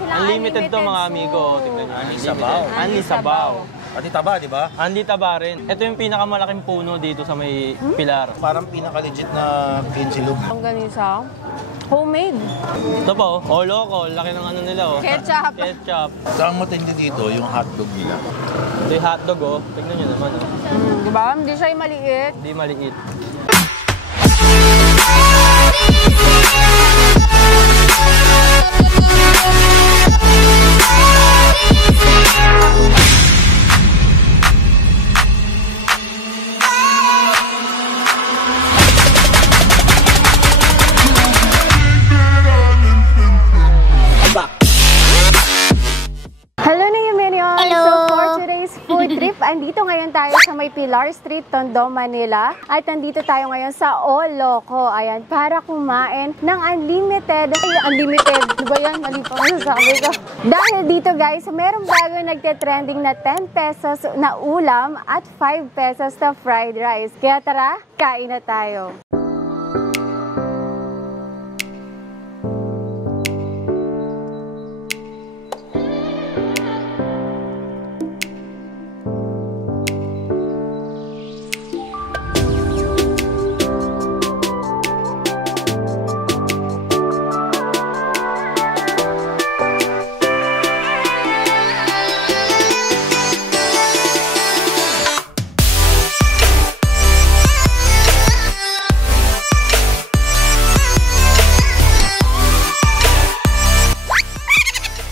silang unlimited to mga amigo. Tignan nyo. Anli sabaw. Anli sabaw. Pati taba, di ba? Anli taba rin. Ito yung pinakamalaking puno dito sa may pilar. Parang pinaka-legit na kinsilog. Longganisa. Homemade. Ito po, oh loco. Laki ng ano nila oh. Ketchup. Ketchup. Saan matindi dito yung hotdog nila? Ito yung hotdog oh. Tignan nyo naman oh. Diba? Hindi siya yung maliit. Hindi maliit. Andito ngayon tayo sa may Pilar Street, Tondo, Manila. At nandito tayo ngayon sa O Loco. Ayan, para kumain ng unlimited. Ay, unlimited. Ano ba yan? Mali pa masasabi ko. Dahil dito guys, merong bago nagte-trending na 10 pesos na ulam at 5 pesos na fried rice. Kaya tara, kain na tayo.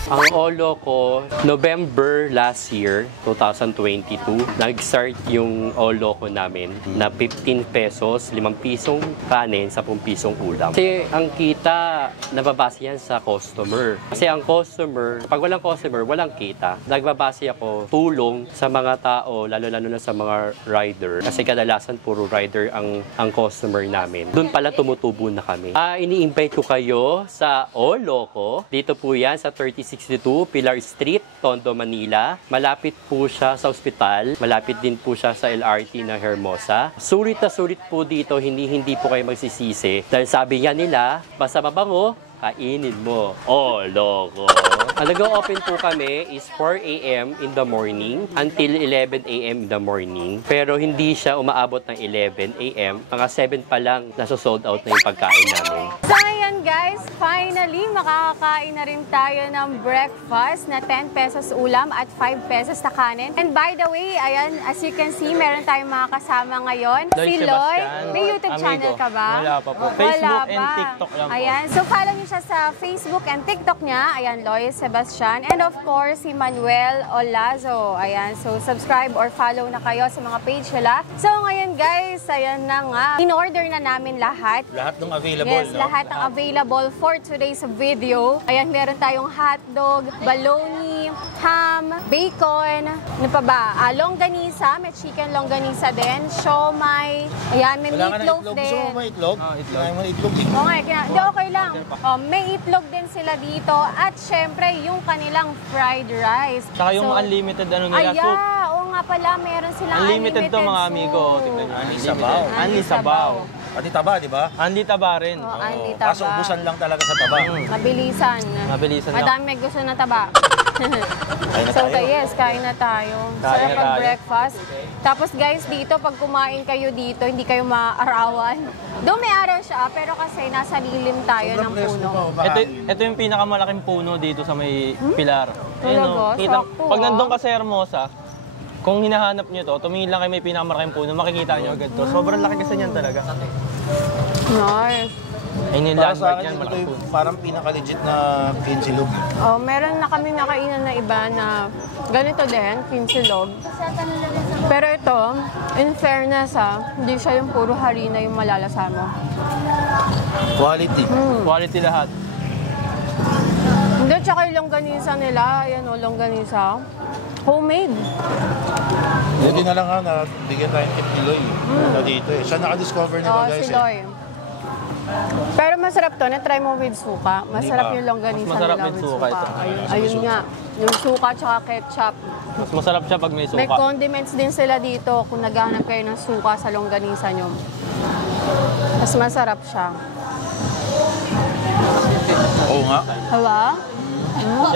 Ang O Loco, November last year, 2022, nag-start yung O Loco namin na 15 pesos, 5 pisong kanin, 10 pisong ulam. Kasi ang kita, nababase yan sa customer. Kasi ang customer, pag walang customer, walang kita. Nagbabase ako tulong sa mga tao, lalo-lalo na sa mga rider. Kasi kadalasan puro rider ang customer namin. Doon pala tumutubo na kami. Ini-invite ko kayo sa O Loco. Dito po yan sa 3662 Pilar Street, Tondo, Manila. Malapit po siya sa ospital. Malapit din po siya sa LRT na Hermosa. Sulit na sulit po dito, hindi po kayo magsisisi. Dahil sabi nga nila, basta mabango, kainin mo. O Loco. Ang nag-open po kami is 4 a.m. in the morning until 11 a.m. in the morning. Pero hindi siya umaabot ng 11 a.m. Mga 7 pa lang nasa-sold out na yung pagkain namin. So ayan guys, finally makakakain na rin tayo ng breakfast na 10 pesos ulam at 5 pesos na kanin. And by the way, ayan, as you can see, meron tayong mga kasama ngayon. Si Loy. May YouTube channel ka ba? Wala pa po. Facebook and TikTok lang po. Ayan, so follow niyo siya sa Facebook and TikTok niya. Ayan, Loy Sebastian. And of course, si Manuel Olazo. Ayan, so subscribe or follow na kayo sa mga page nila. So ngayon guys, ayan na nga. In-order na namin lahat. Lahat ng available, yes, no? Lahat ng available for today's video. Ayan, meron tayong hotdog, bologna, ham, bacon, ano pa ba? Longganisa, may chicken longganisa din, siomai. Ayan, may meatloaf din. Gusto mo ba itlog? Itlog. Ayaw mo itlog din. Oo nga, hindi, okay lang. May itlog din sila dito at syempre yung kanilang fried rice. Saka yung unlimited ano nila, soup. Oo nga pala, meron silang Unlimited to mga soup. amigo. Tignan nyo. Anli sabaw. Anli sabaw. Pati taba, di ba? Anli taba rin. Oo, anli taba. Kaso ubusan lang talaga sa taba. Mabilisan. Mabilisan lang. Madami may gusto na taba. Kain na So tayo. yes, kain na tayo. Kain Sarap na pag tayo. breakfast. Tapos guys, dito pag kumain kayo dito, hindi kayo maaarawan. Doon may araw siya, pero kasi nasa lilim tayo ng puno. Ito yung pinakamalaking puno dito sa may pilar. Ayun, Talaga? oh. Sakto, Pag nandun ka sa Hermosa, kung hinahanap nyo to, tumingin lang kayo may pinakamalaking puno, makikita nyo agad to. Sobrang laki kasi niyan talaga. Nice. Ayun yung Para sa landmark akin, yan, ito malaking yung puno. parang pinaka-legit na kinsilog. Oh, meron na kami nakainan na iba na ganito din, kinsilog. Pero ito, in fairness hindi siya yung puro harina yung malalasa mo. Quality. Quality lahat. Hindi, tsaka yung longganisa nila, ayan o, longganisa. Homemade. Hindi na lang na bigyan tayong tip ni Loy. Na dito eh. Siya naka-discover nito guys Si eh. Loy. Pero masarap to, na-try mo with suka. Masarap yung longganisa Mas masarap nila with with suka suka. ito. Ayun nga, yung suka tsaka ketchup. Mas masarap siya pag may May suka. condiments din sila dito kung naghahanap kayo ng suka sa longganisa nyo. Mas masarap siya. Oo nga. Hawa?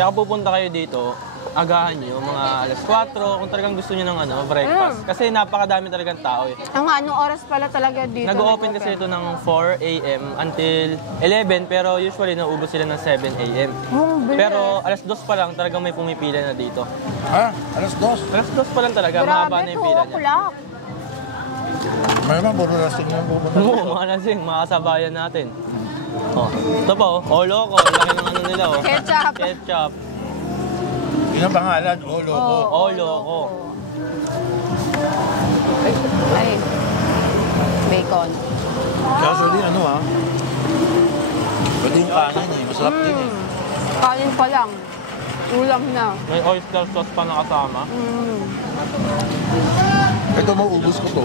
Kaya kung pupunta kayo dito, agahan nyo, mga alas 4, kung talagang gusto nyo ng breakfast. Kasi napakadami talagang tao eh. Anong oras pala talaga dito? Nag-open kasi ito ng 4 a.m. until 11, pero usually naubos sila ng 7 a.m. Pero alas 2 pa lang talagang may pumipila na dito. Ha? Alas 2? Alas 2 pa lang talaga, mahaba na Grabe, yung 2 pila niya. o'clock. May naman, puro lasing yung pupunta. Oo, mga lasing, mga kasabayan natin. Oh, ito pa oh, loko, laki ng nila oh. Ketchup. Ketchup. Yun ang pangalan, loko. Loko. Ay, bacon. Casually, pwede yung kanin eh. Masarap din eh. Kanin pa lang. Ulam na. May oyster sauce pa na kasama. Ito, mauubos ko to.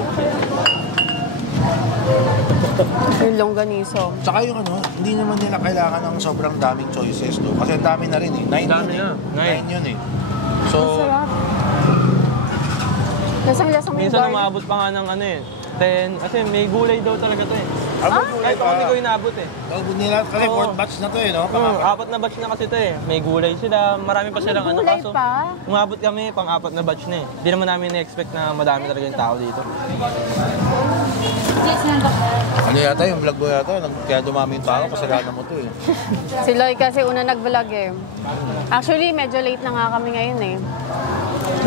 Yung longganiso. Tsaka yung hindi naman nila kailangan ng sobrang daming choices to. Kasi ang dami na rin eh. 9 Dami yun na. eh. 9 yun eh. So, Sarap. Lasang-lasang yung Minsan garlic. umabot pa nga ng 10, kasi may gulay daw talaga to eh. Kahit ako pa. hindi ko inabot eh. Naubos nila, kasi Oo. 4th batch na to eh, no? 4 na batch na kasi to eh. May gulay sila, marami pa silang Gulay kaso. pa? Umabot kami pang 4 na batch na eh. Hindi naman namin na-expect na madami talaga yung tao dito. Ano yata yung vlog ko yata, kaya dumami yung tao, kasalanan mo to eh. Si Loy kasi una nag-vlog eh. Actually, medyo late na nga kami ngayon eh.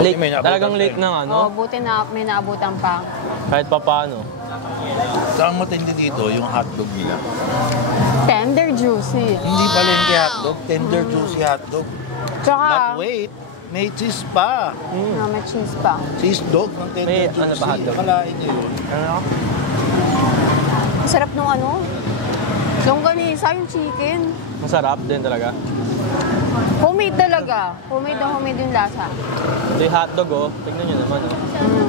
Late, May naabutan talagang pa late eh. na Buti na may naabutan pa. Kahit pa paano. So, ang matindi dito, yung hotdog nila. Tender, juicy. Hindi palengke hotdog, tender juicy hotdog. Tsaka, But wait, may cheese pa. may cheese pa. Cheese dog ng tender May juicy. pa hotdog? Akalain niyo yun. Sarap nung longganisa, yung chicken. Masarap din talaga. Homemade talaga. Homemade yung lasa. Ito yung hotdog oh. Tignan nyo naman oh.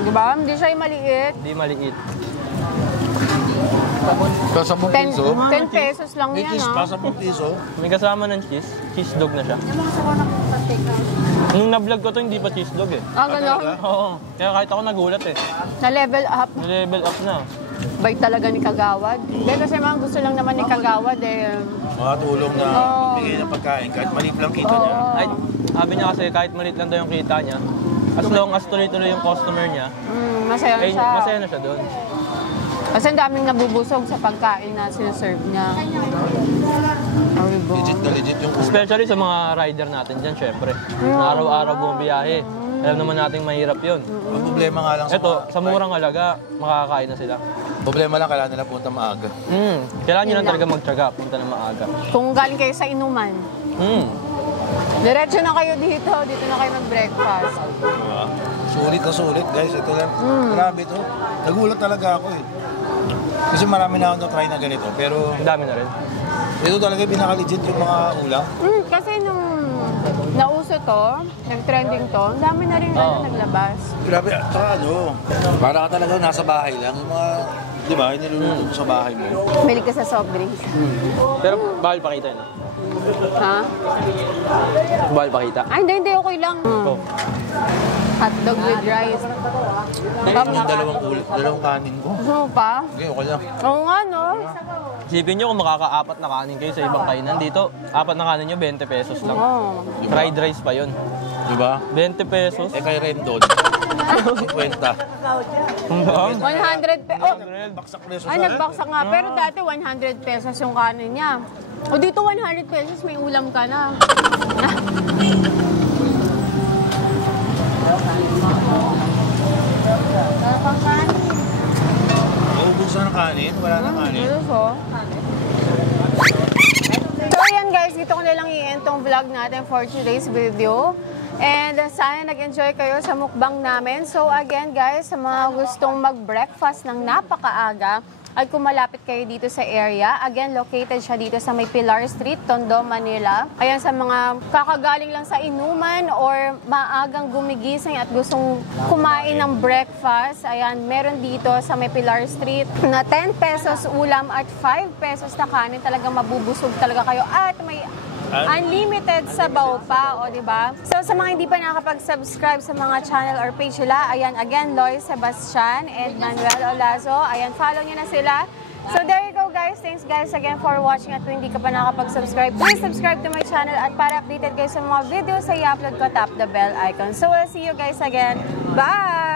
Diba? Hindi siya yung maliit. Hindi maliit. Pero 10 piso, 10 pesos lang may yan cheese ah. pa, 10 piso. May kasama ng cheese. Cheese dog na siya. Nung na-vlog ko to, hindi pa cheese dog eh. Gano'n. Oo. Kaya kahit ako nagulat eh. Na-level up. Level up na. Bait talaga ni Kagawad. Hindi kasi mga gusto lang naman ni Kagawad eh. Mga tulong na bigay ng pagkain, kahit maliit lang kita niya. Ay, sabi niya kasi kahit maliit lang daw yung kita niya, as long as tuloy-tuloy yung customer niya, Masaya ay siya. masaya na siya doon. Kasi ang daming nabubusog sa pagkain na sinaserve niya. Legit na legit yung ulam. Especially sa mga rider natin dyan, syempre. Na araw-araw bumibiyahe. Alam naman natin mahirap yun. Ang problema nga lang Ito, sa murang halaga, makakakain na sila. Problema lang, kailangan nila punta maaga. Kailangan nyo Yun lang talaga magtyaga, punta na maaga. Kung galing kayo sa inuman, diretso na kayo dito. Dito na kayo mag-breakfast. Sulit na sulit, guys. Ito lang. Grabe to. Nagulat talaga ako eh. Kasi marami na ako na-try na ganito. Pero Ang dami na rin. ito talaga yung pinaka-legit yung mga ulam. Kasi nung nauso to, nag-trending to, ang dami na rin naglabas. Grabe, tsaka para ka talaga nasa bahay lang. Yung mga, di ba, yung niluluto mo sa bahay mo. Bili ka sa soft drinks. Pero bawal pakita yun. Ha? Bawal pakita. Ay, hindi, okay lang. Oh. Hotdog with rice. Yung dalawang kanin ko. Gusto mo pa? Okay, okay lang. Oo nga, no? Isipin nyo kung makaka-4 na kanin kayo sa ibang kainan. Dito, 4 na kanin nyo, 20 pesos lang. Oo. Fried rice pa yun. Di ba? 20 pesos. Eh, kay Rendon. 50. 100 pesos. Oh, Baksak peso ay, nagbaksak nga. Pero dati 100 pesos yung kanin niya. O dito 100 pesos, may ulam ka na. Maubos na ng kanin, wala na kanin. So ayan guys, dito ko na lang i-end tong vlog natin for today's video. And sana nag-enjoy kayo sa mukbang namin. So again guys, sa mga gustong mag-breakfast ng napakaaga, ay kung malapit kayo dito sa area. Again, located siya dito sa may Pilar Street, Tondo, Manila. Ayan, sa mga kakagaling lang sa inuman or maagang gumigising at gustong kumain ng breakfast, ayan, meron dito sa may Pilar Street na 10 pesos ulam at 5 pesos na kanin. Talagang mabubusog talaga kayo at may unlimited sabaw pa, o diba? So sa mga hindi pa nakapag-subscribe sa mga channel or page nila, ayan, again, Loy Sebastian and Manuel Olazo, ayan, follow nyo na sila. So there you go guys. guys, thanks guys again for watching. At kung hindi ka pa nakapag-subscribe, please subscribe to my channel. At para updated kayo sa mga videos sa i-upload ko, tap the bell icon. So we'll see you guys again. Bye!